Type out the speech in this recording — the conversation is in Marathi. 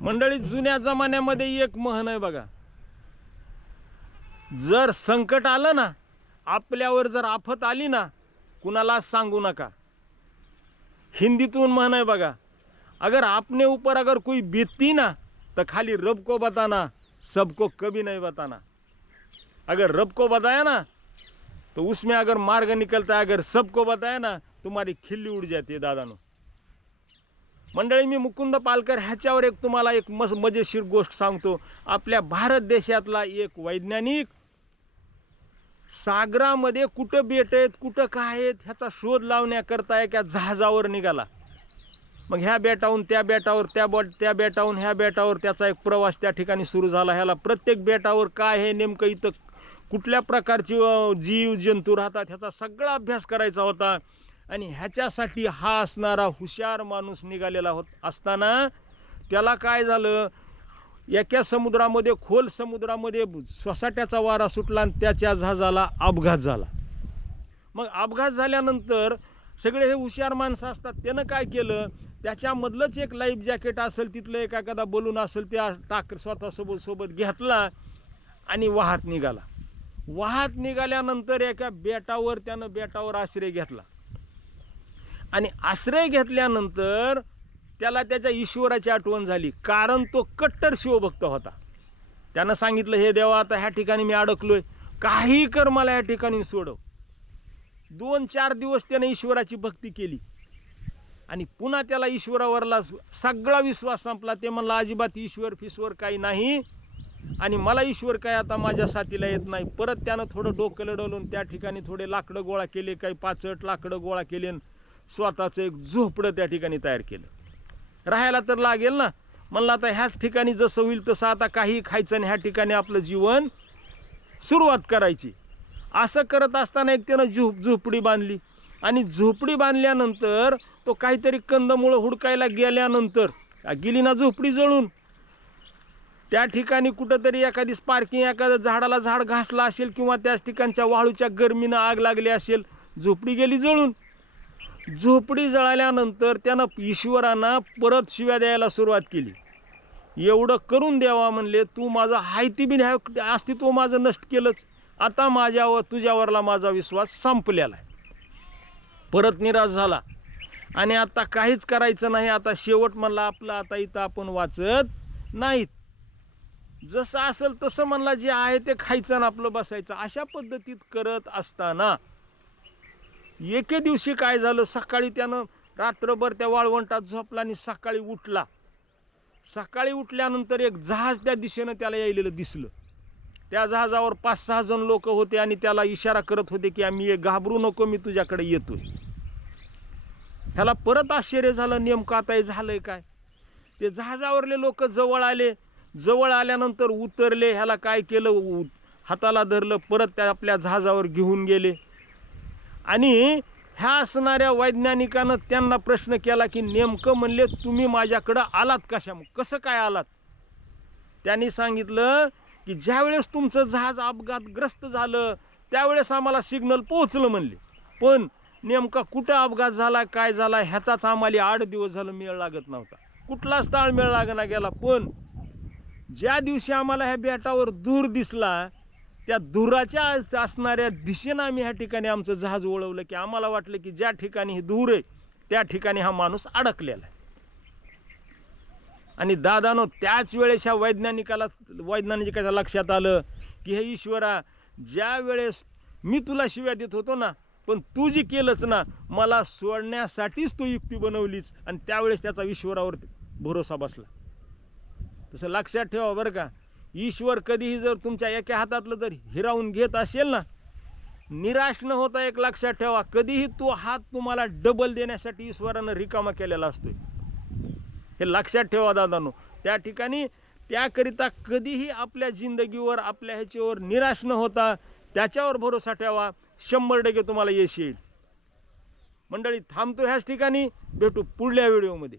मंडळी, जुन्या जमान्यामध्ये एक म्हण आहे बघा, जर संकट आलं ना, आपल्यावर जर आफत आली ना, कुणाला सांगू नका. हिंदीतून म्हण आहे बघा, अगर आपने ऊपर अगर कोई बीतती ना तो खाली रब को बताना, सबको कभी नहीं बताना. अगर रब को बताया ना तो उसमें अगर मार्ग निकलता है, अगर सबको बताया ना तुम्हारी खिल्ली उड़ जाती है. दादानो, मंडळी, मी मुकुंद पालकर ह्याच्यावर एक तुम्हाला एक मजेशीर गोष्ट सांगतो. आपल्या भारत देशातला एक वैज्ञानिक सागरामध्ये कुठं बेट आहेत, कुठं काय आहेत ह्याचा शोध लावण्याकरता एका जहाजावर निघाला. मग ह्या बेटाहून त्या बेटावर, त्या बेटाहून ह्या बेटावर त्याचा एक प्रवास त्या ठिकाणी सुरू झाला. ह्याला प्रत्येक बेटावर काय आहे नेमकं, इथं कुठल्या प्रकारचे जीव जंतू राहतात ह्याचा सगळा अभ्यास करायचा होता. आणि ह्याच्यासाठी हा असणारा हुशार माणूस निघालेला असताना त्याला काय झालं, एका समुद्रामध्ये, खोल समुद्रामध्ये सोसाट्याचा वारा सुटला आणि त्याच्या जहाजाला अपघात झाला. मग अपघात झाल्यानंतर सगळे हे हुशार माणसं असतात, त्यानं काय केलं, त्याच्यामधलंच एक लाईफ जॅकेट असेल, तिथलं एखादा बलून असेल, त्या स्वतःसोबत घेतला आणि वाहत निघाला. वाहत निघाल्यानंतर एका बेटावर त्यानं बेटावर आश्रय घेतला. आणि आश्रय घेतल्यानंतर त्याला त्याच्या ईश्वराची आठवण झाली, कारण तो कट्टर शिवभक्त होता. त्यानं सांगितलं, हे देवा, आता ह्या ठिकाणी मी अडकलोय, काही कर, मला ह्या ठिकाणी सोडव. 2-4 दिवस त्याने ईश्वराची भक्ती केली आणि पुन्हा त्याला ईश्वरावरला सगळा विश्वास संपला. ते म्हणला, अजिबात ईश्वर फिश्वर काही नाही आणि मला ईश्वर काय आता माझ्या साथीला येत नाही. परत त्यानं थोडं डोकं लढवलं, त्या ठिकाणी थोडे लाकडं गोळा केले, काही 5 लाकडं गोळा केले, स्वतःचं एक झोपडं त्या ठिकाणी तयार केलं. राहायला तर लागेल ना. म्हणलं आता ह्याच ठिकाणी जसं होईल तसं आता काही खायचं आणि ह्या ठिकाणी आपलं जीवन सुरुवात करायची. असं करत असताना एक त्यानं झोपडी बांधली आणि झोपडी बांधल्यानंतर तो काहीतरी कंदमुळं हुडकायला गेल्यानंतर गेली ना झोपडी जळून. त्या ठिकाणी कुठंतरी एखादी स्पार्किंग, एखाद्या झाडाला झाड घासला असेल किंवा त्याच ठिकाणच्या वाळूच्या गरमीनं आग लागली असेल, झोपडी गेली जळून. झोपडी जळाल्यानंतर त्यानं ईश्वरांना परत शिव्या द्यायला सुरुवात केली. एवढं करून द्यावा म्हणले, तू माझं हायती बी अस्तित्व माझं नष्ट केलंच, आता माझ्यावर तुझ्यावरला माझा विश्वास संपलेला आहे. परत निराश झाला आणि आता काहीच करायचं नाही, आता शेवट म्हणला आपलं आता इथं आपण वाचत नाहीत, जसं असेल तसं म्हणला जे आहे ते खायचं आणि आपलं बसायचं. अशा पद्धतीत करत असताना एके दिवशी काय झालं, सकाळी त्यानं रात्रभर त्या वाळवंटात झोपला आणि सकाळी उठला. सकाळी उठल्यानंतर एक जहाज त्या दिशेनं त्याला यायलेलं दिसलं. त्या जहाजावर 5-6 जण लोक होते आणि त्याला इशारा करत होते की आम्ही घाबरू नको, मी तुझ्याकडे येतोय. ह्याला परत आश्चर्य झालं, नेमकं आता हे झालंय काय. ते जहाजावरले लोक जवळ आले. जवळ आल्यानंतर उतरले. ह्याला काय केलं, हाताला धरलं, परत त्या आपल्या जहाजावर घेऊन गेले. आणि ह्या असणाऱ्या वैज्ञानिकानं त्यांना प्रश्न केला की नेमकं म्हणले तुम्ही माझ्याकडं आलात कशामुळे, कसं काय आलात. त्यांनी सांगितलं की ज्यावेळेस तुमचं जहाज अपघातग्रस्त झालं त्यावेळेस आम्हाला सिग्नल पोहोचलं म्हणले, पण नेमका कुठं अपघात झाला, काय झाला ह्याचाच आम्हाला 8 दिवस झालं मेळ लागत नव्हता, कुठलाच ताळमेळ लागना गेला. पण ज्या दिवशी आम्हाला ह्या बेटावर दूर दिसला, त्या दुराच्या असणाऱ्या दिशेनं आम्ही ह्या ठिकाणी आमचं जहाज वळवलं की आम्हाला वाटलं की ज्या ठिकाणी हे दूर आहे त्या ठिकाणी हा माणूस अडकलेला आहे. आणि दादानो, त्याच वेळेस ह्या वैज्ञानिकाच्या लक्षात आलं की हे ईश्वरा, ज्या वेळेस मी तुला शिव्या देत होतो ना, पण तू जी केलंच ना, मला सोडण्यासाठीच तू युक्ती बनवलीच, आणि त्यावेळेस त्याचा ईश्वरावर भरोसा बसला. तसं लक्षात ठेवा बरं का, ईश्वर कधीही जर तुमच्या एका हातातलं जर हिरावून घेत असेल ना, निराश न होता एक लक्षात ठेवा, कधीही तो हात तुम्हाला डबल देण्यासाठी ईश्वरानं रिकामा केलेला असतोय. हे लक्षात ठेवा दादांनो. त्या ठिकाणी त्याकरिता कधीही आपल्या जिंदगीवर, आपल्या ह्याच्यावर निराश न होता त्याच्यावर भरोसा ठेवा, 100% तुम्हाला यश येईल. मंडळी, थांबतो ह्याच ठिकाणी, भेटू पुढल्या व्हिडिओमध्ये.